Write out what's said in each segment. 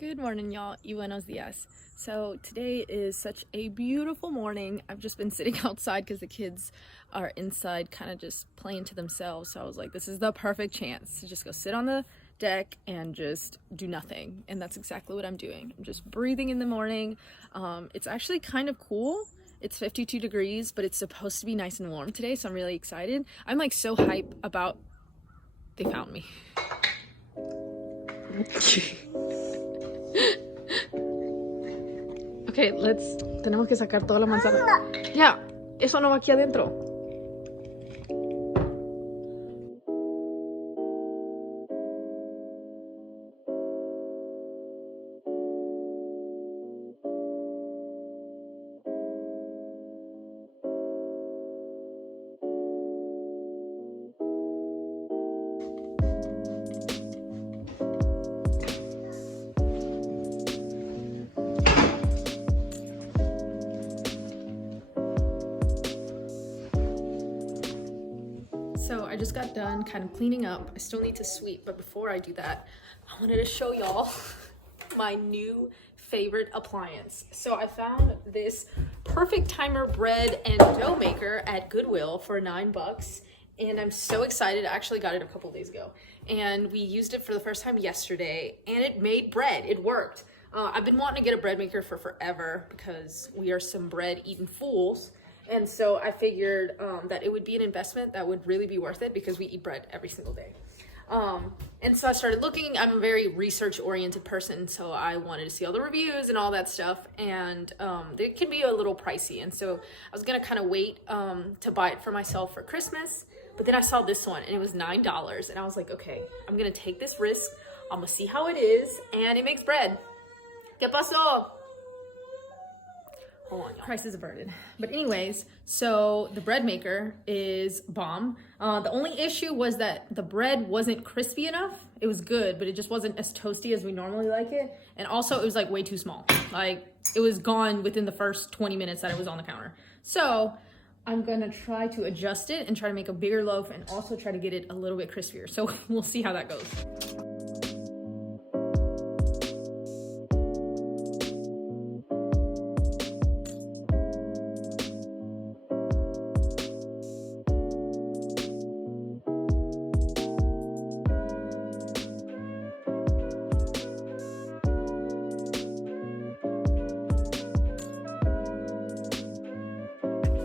Good morning, y'all. Y buenos dias. So today is such a beautiful morning. I've just been sitting outside because the kids are inside kind of just playing to themselves. So I was like, this is the perfect chance to just go sit on the deck and just do nothing. And that's exactly what I'm doing. I'm just breathing in the morning. It's actually kind of cool. It's 52 degrees, but it's supposed to be nice and warm today. So I'm really excited. I'm like so hype about... They found me. Ok, tenemos que sacar toda la manzana. Ya, eso no va aquí adentro. So I just got done kind of cleaning up. I still need to sweep, but before I do that, I wanted to show y'all my new favorite appliance. So I found this perfect timer bread and dough maker at Goodwill for $9, and I'm so excited. I actually got it a couple days ago, and we used it for the first time yesterday, and it made bread. It worked. I've been wanting to get a bread maker for forever because we are some bread eating fools. And so I figured that it would be an investment that would really be worth it because we eat bread every single day. And so I started looking. I'm a very research-oriented person, so I wanted to see all the reviews and all that stuff. And it can be a little pricey. And so I was going to kind of wait to buy it for myself for Christmas. But then I saw this one, and it was $9. And I was like, okay, I'm going to take this risk. I'm going to see how it is. And it makes bread. ¿Qué pasó? Hold on, crisis averted. But anyways, so the bread maker is bomb. The only issue was that the bread wasn't crispy enough. It was good, but it just wasn't as toasty as we normally like it. And also it was like way too small. Like it was gone within the first 20 minutes that it was on the counter. So I'm gonna try to adjust it and try to make a bigger loaf and also try to get it a little bit crispier. So we'll see how that goes.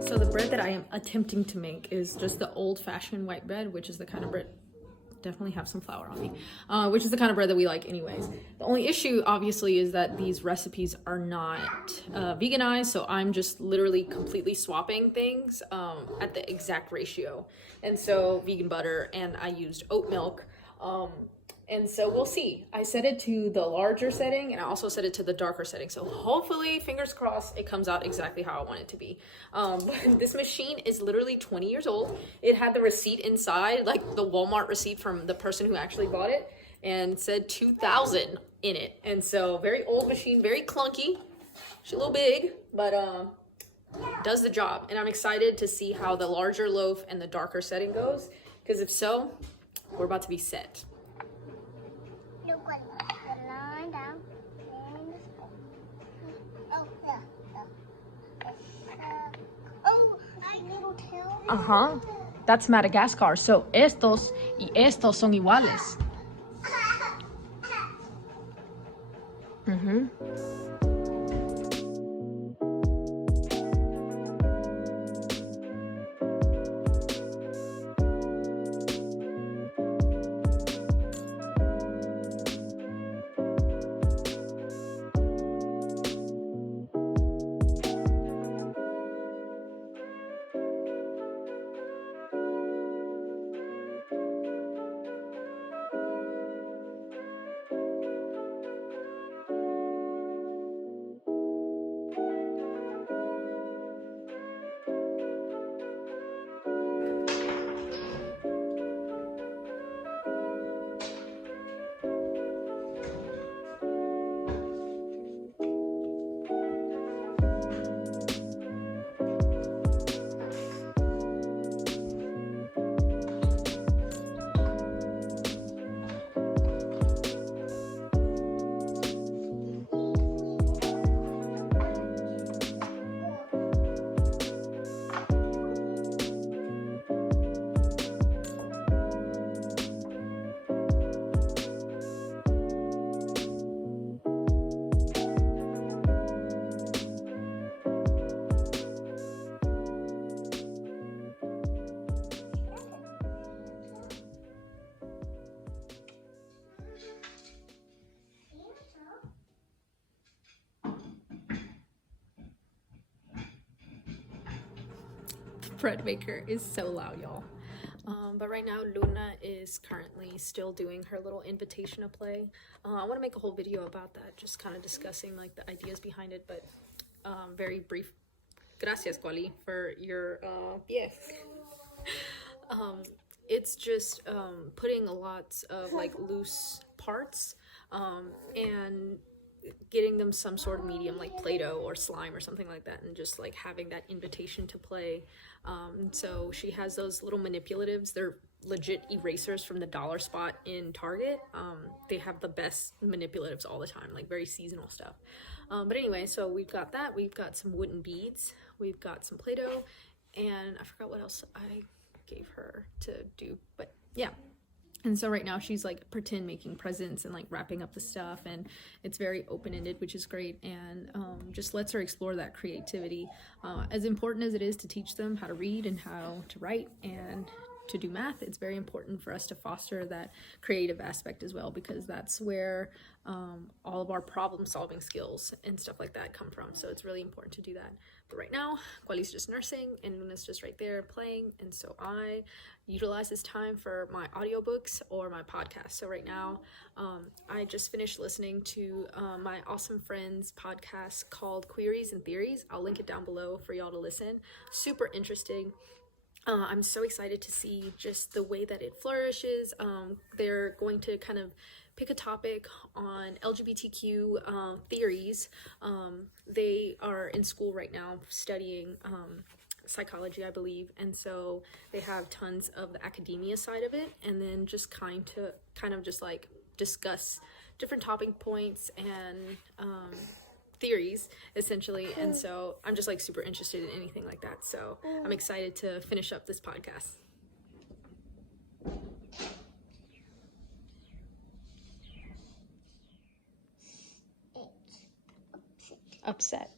So the bread that I am attempting to make is just the old-fashioned white bread, which is the kind of bread, definitely have some flour on me, which is the kind of bread that we like anyways. The only issue obviously is that these recipes are not veganized, so I'm just literally completely swapping things at the exact ratio. And so vegan butter, and I used oat milk. And so we'll see. I set it to the larger setting, and I also set it to the darker setting. So hopefully, fingers crossed, it comes out exactly how I want it to be. But this machine is literally 20 years old. It had the receipt inside, like the Walmart receipt from the person who actually bought it, and said 2000 in it. And so very old machine, very clunky. She's a little big, but does the job. And I'm excited to see how the larger loaf and the darker setting goes, because if so, we're about to be set. Uh-huh. That's Madagascar. So estos y estos son iguales. Mm-hmm. bread maker is so loud, y'all. But right now, Luna is currently still doing her little invitation to play. I want to make a whole video about that, just kind of discussing like the ideas behind it, but very brief. Gracias, Quali, for your gift. It's just putting lots of like loose parts and getting them some sort of medium like Play-Doh or slime or something like that, and just like having that invitation to play. So she has those little manipulatives. They're legit erasers from the dollar spot in Target. They have the best manipulatives all the time, like very seasonal stuff. But anyway, so we've got that. We've got some wooden beads. We've got some Play-Doh, and I forgot what else I gave her to do, but yeah. And so right now she's like pretend making presents and like wrapping up the stuff, and it's very open-ended, which is great, and just lets her explore that creativity. As important as it is to teach them how to read and how to write and to do math, it's very important for us to foster that creative aspect as well, because that's where all of our problem solving skills and stuff like that come from. So it's really important to do that. But right now, Quali's just nursing and Luna's just right there playing, and so I utilize this time for my audiobooks or my podcast. So right now, I just finished listening to my awesome friend's podcast called Queeries and Theories. I'll link it down below for y'all to listen. Super interesting. I'm so excited to see just the way that it flourishes. They're going to kind of pick a topic on LGBTQ theories. They are in school right now studying psychology, I believe, and so they have tons of the academia side of it, and then just kind of just like discuss different topic points and theories essentially. And so I'm just like super interested in anything like that, so I'm excited to finish up this podcast. Upset.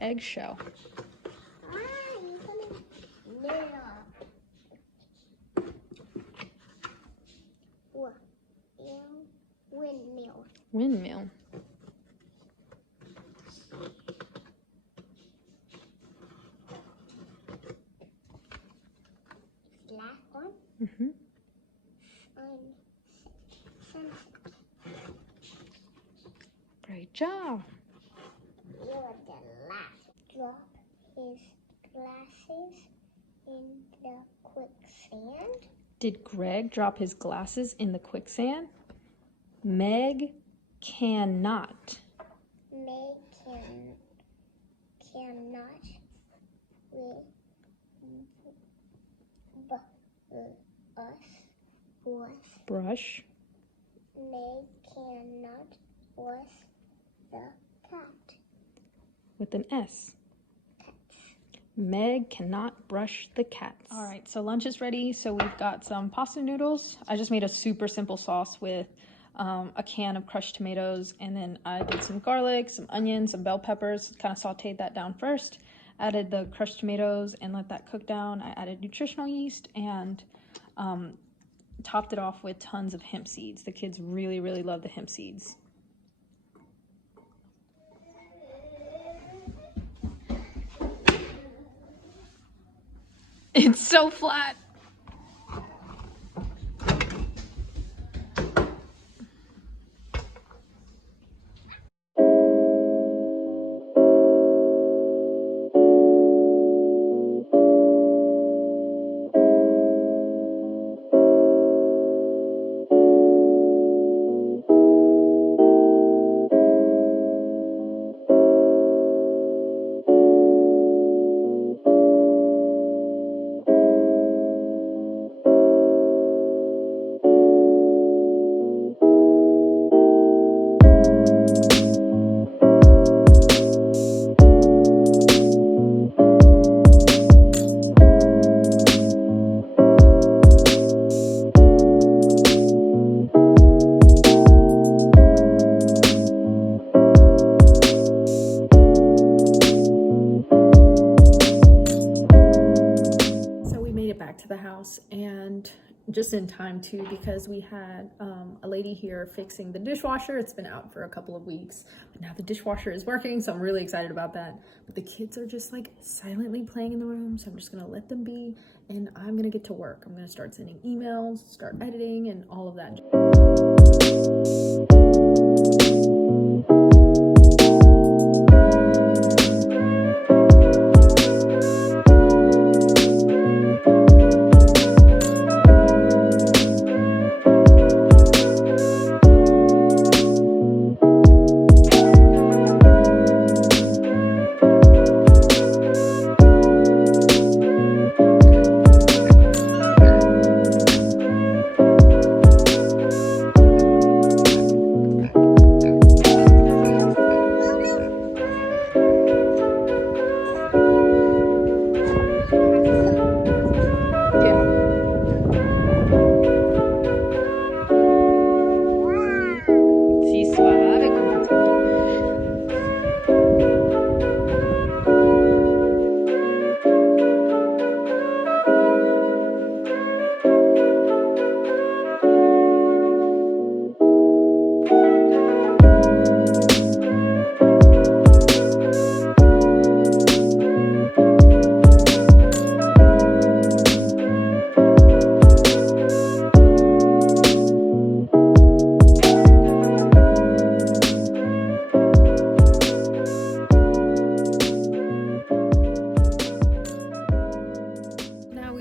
Eggshell. Windmill. Last one. Mm-hmm. Great job. You're the last. Drop his glasses in the quicksand. Did Greg drop his glasses in the quicksand? Meg cannot. Meg cannot Brush. Meg cannot wash the cat. With an S. Meg cannot brush the cats. All right, so lunch is ready. So we've got some pasta noodles. I just made a super simple sauce with a can of crushed tomatoes, and then I did some garlic, some onions, some bell peppers, kind of sauteed that down first, added the crushed tomatoes and let that cook down. I added nutritional yeast and topped it off with tons of hemp seeds. The kids really, really love the hemp seeds. It's so flat. just in time too, because we had a lady here fixing the dishwasher. It's been out for a couple of weeks, but now the dishwasher is working, so I'm really excited about that. But the kids are just like silently playing in the room, so I'm just gonna let them be, and I'm gonna get to work. I'm gonna start sending emails, start editing, and all of that.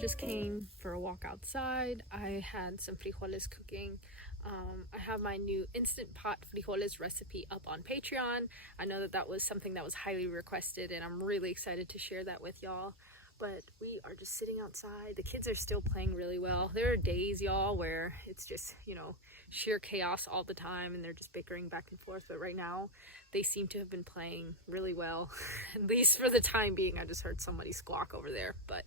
Just came for a walk outside. I had some frijoles cooking. I have my new instant pot frijoles recipe up on Patreon. I know that was something that was highly requested, and I'm really excited to share that with y'all. But we are just sitting outside. The kids are still playing really well. There are days, y'all, where it's just, you know, sheer chaos all the time, and they're just bickering back and forth. But right now, they seem to have been playing really well, at least for the time being. I just heard somebody squawk over there, but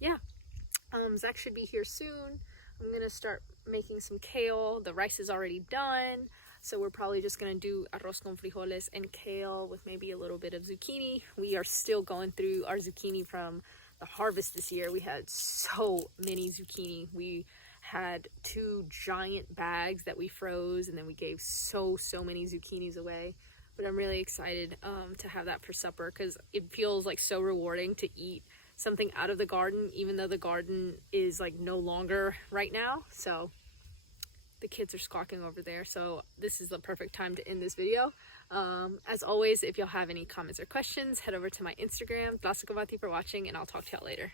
yeah, Zach should be here soon. I'm gonna start making some kale. The rice is already done, so we're probably just gonna do arroz con frijoles and kale with maybe a little bit of zucchini. We are still going through our zucchini from the harvest this year. We had so many zucchini. We had 2 giant bags that we froze, and then we gave so many zucchinis away. But I'm really excited to have that for supper, because it feels like so rewarding to eat something out of the garden, even though the garden is like no longer right now. So the kids are squawking over there, so this is the perfect time to end this video. As always, if y'all have any comments or questions, head over to my Instagram. Thank you for watching, and I'll talk to y'all later.